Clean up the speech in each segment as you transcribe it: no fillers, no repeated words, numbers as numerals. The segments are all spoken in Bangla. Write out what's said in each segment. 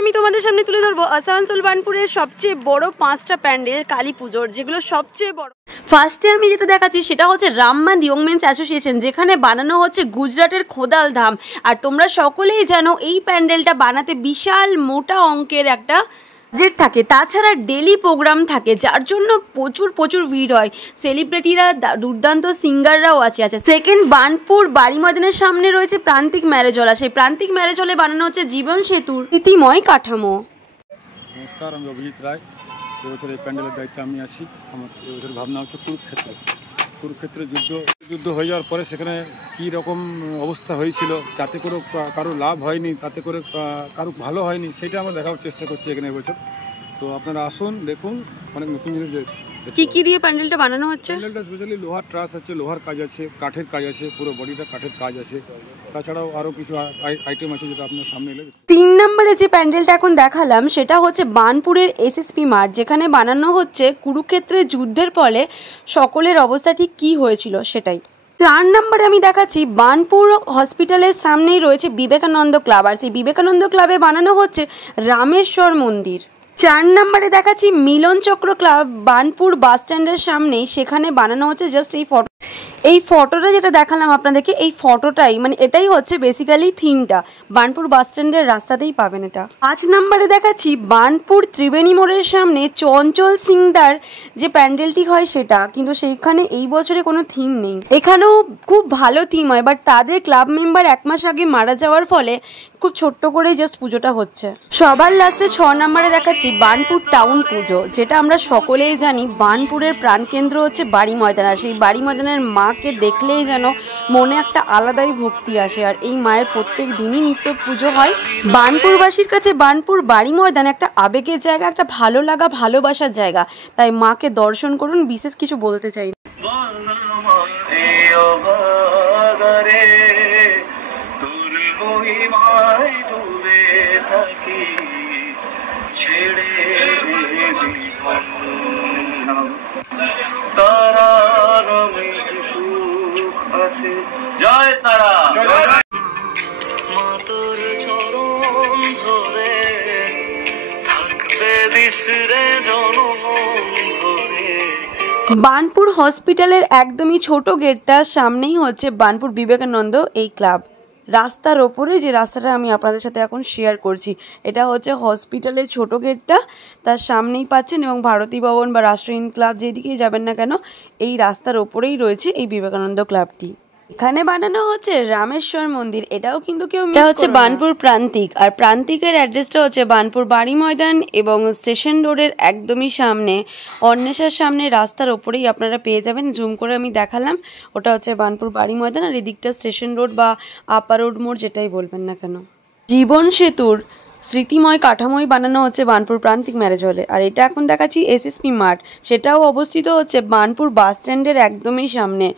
আমি তোমাদের সামনে তুলে ধরবো আসানসোল বার্নপুরের সবচেয়ে বড় 5টা প্যান্ডেল কালী পুজোর, যেগুলো সবচেয়ে বড়। ফার্স্টে আমি যেটা দেখাচ্ছি সেটা হচ্ছে রামমান্দ ইয়ং মেন্স অ্যাসোসিয়েশন, যেখানে বানানো হচ্ছে গুজরাটের খোদাল ধাম। আর তোমরা সকলেই জানো এই প্যান্ডেলটা বানাতে বিশাল মোটা অঙ্কের একটা বাজেট থাকে, তাছাড়া ডেলি প্রোগ্রাম থাকে, যার জন্য প্রচুর ভিড় হয়। সেলিব্রিটিরা, দুর্দান্ত সিঙ্গাররাও আছে। সেকেন্ড, বার্নপুর বাড়ি ময়দানের সামনে রয়েছে প্রান্তিক ম্যারেজ হল। সেই প্রান্তিক ম্যারেজ হলে বানানো হচ্ছে জীবন সেতুর স্মৃতিময় কাঠামো। নমস্কার, আমি অভিজিৎ রায়। এবছর এই প্যান্ডেলের দায়িত্বে আমি আছি। আমার এবছর ভাবনা হচ্ছে কুরুক্ষেত্রে যুদ্ধ হয়ে যাওয়ার পরে সেখানে কী রকম অবস্থা হয়েছিল, যাতে করে কারো লাভ হয়নি, তাতে করে কারো ভালো হয়নি, সেটা আমরা দেখার চেষ্টা করছি এখানে এবছর। তো আপনারা আসুন, দেখুন, অনেক নতুন জিনিস। কি দিয়ে প্যান্ডেলটা বানানো হচ্ছে? প্যান্ডেলটা স্পেশালি লোহার ট্রাস আছে, লোহার কাজ আছে, কাঠের কাজ আছে, পুরো বডিটা কাঠের কাজ আছে। তাছাড়াও আরও কিছু আইটেম আছে যেটা আপনার সামনে এলে। 3 নম্বরে যে প্যান্ডেলটা এখন দেখালাম সেটা হচ্ছে বার্নপুরের এসএসপি মাঠ, যেখানে বানানো হচ্ছে কুরুক্ষেত্রের যুদ্ধের ফলে সকলের অবস্থা ঠিক কী হয়েছিল সেটাই। 4 নম্বরে আমি দেখাচ্ছি বার্নপুর হসপিটালের সামনেই রয়েছে বিবেকানন্দ ক্লাব, আর সেই বিবেকানন্দ ক্লাবে বানানো হচ্ছে রামেশ্বর মন্দির। 4 নম্বরে দেখাচ্ছি মিলন চক্র ক্লাব বার্নপুর বাস স্ট্যান্ডের সামনেই, সেখানে বানানো হচ্ছে জাস্ট এই ফটোটা যেটা দেখালাম আপনাদেরকে, এই ফটোটাই মানে এটাই হচ্ছে বেসিক্যালি থিমটা। বার্নপুর বাস স্ট্যান্ডের রাস্তাতেই পাবেন এটা। 5 নম্বরে দেখাচ্ছি বার্নপুর ত্রিবেণী মোড়ের সামনে চঞ্চল সিংদার যে প্যান্ডেলটি হয় সেটা, কিন্তু সেইখানে এই বছরে কোনো থিম নেই। এখানেও খুব ভালো থিম হয়, বাট তাদের ক্লাব মেম্বার 1 মাস আগে মারা যাওয়ার ফলে খুব ছোট্ট করেই জাস্ট পুজোটা হচ্ছে। সবার লাস্টে 6 নম্বরে দেখাচ্ছি বার্নপুর টাউন পুজো, যেটা আমরা সকলেই জানি বার্নপুরের প্রাণকেন্দ্র হচ্ছে বাড়ি ময়দান। আর সেই বাড়ি ময়দানের মাকে দেখলেই যেন মনে একটা আলাদাই ভক্তি আসে। আর এই মায়ের প্রত্যেক দিনই নিত্য পুজো হয়। বার্নপুরবাসীর কাছে বার্নপুর বাড়ি ময়দান একটা আবেগের জায়গা, একটা ভালো লাগা, ভালোবাসার জায়গা। তাই মাকে দর্শন করুন, বিশেষ কিছু বলতে চাই না। জয় তারা, মাতর চরণ ধরে থাকতে দিশরে জনম ধরে। বার্নপুর হসপিটালের একদমই ছোট গেটটার সামনেই হচ্ছে বার্নপুর বিবেকানন্দ এই ক্লাব। রাস্তার ওপরে যে রাস্তাটা আমি আপনাদের সাথে এখন শেয়ার করছি, এটা হচ্ছে হসপিটালের ছোট গেটটা, তার সামনেই পাচ্ছেন। এবং ভারতী ভবন বা রাষ্ট্রহীন ক্লাব যেদিকেই যাবেন না কেন, এই রাস্তার ওপরেই রয়েছে এই বিবেকানন্দ ক্লাবটি। এখানে বানানো হচ্ছে রামেশ্বর মন্দির। এটাও কিন্তু এটা হচ্ছে বার্নপুর প্রান্তিক, আর প্রান্তিকের অ্যাড্রেসটা হচ্ছে বার্নপুর বাড়ি ময়দান এবং স্টেশন রোডের একদমই সামনে, অন্বেষার সামনে রাস্তার ওপরেই আপনারা পেয়ে যাবেন। জুম করে আমি দেখালাম, ওটা হচ্ছে বার্নপুর বাড়ি ময়দান, আর এদিকটা স্টেশন রোড বা আপার রোড মোড় যেটাই বলবেন না কেন। জীবন সেতুর স্মৃতিময় কাঠামোই বানানো হচ্ছে বার্নপুর প্রান্তিক ম্যারেজ হলে। আর এটা এখন দেখাচ্ছি এসএসপি মাঠ, সেটাও অবস্থিত হচ্ছে বার্নপুর বাস স্ট্যান্ডের একদমই সামনে।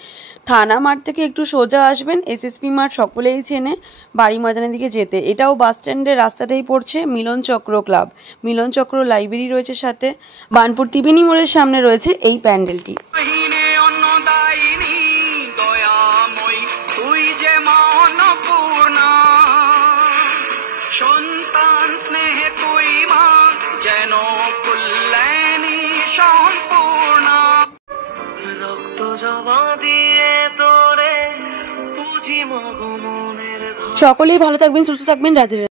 থানা মাঠ থেকে একটু সোজা আসবেন, এসএসপি মাঠ সকলেই চেনে বাড়ি ময়দানের দিকে যেতে। এটাও বাস স্ট্যান্ডের রাস্তাটাই পড়ছে। মিলন চক্র ক্লাব, মিলন চক্র লাইব্রেরি রয়েছে সাথে। বার্নপুর ত্রিবেণী মোড়ের সামনে রয়েছে এই প্যান্ডেলটি। সন্তান স্নেহে তুই মা যেন কল্যাণী সম্পূর্ণা, রক্ত জবা দিয়ে তোরে বুঝি মগমনের। সকলেই ভালো থাকবেন, সুস্থ থাকবেন, রাধে রাধে।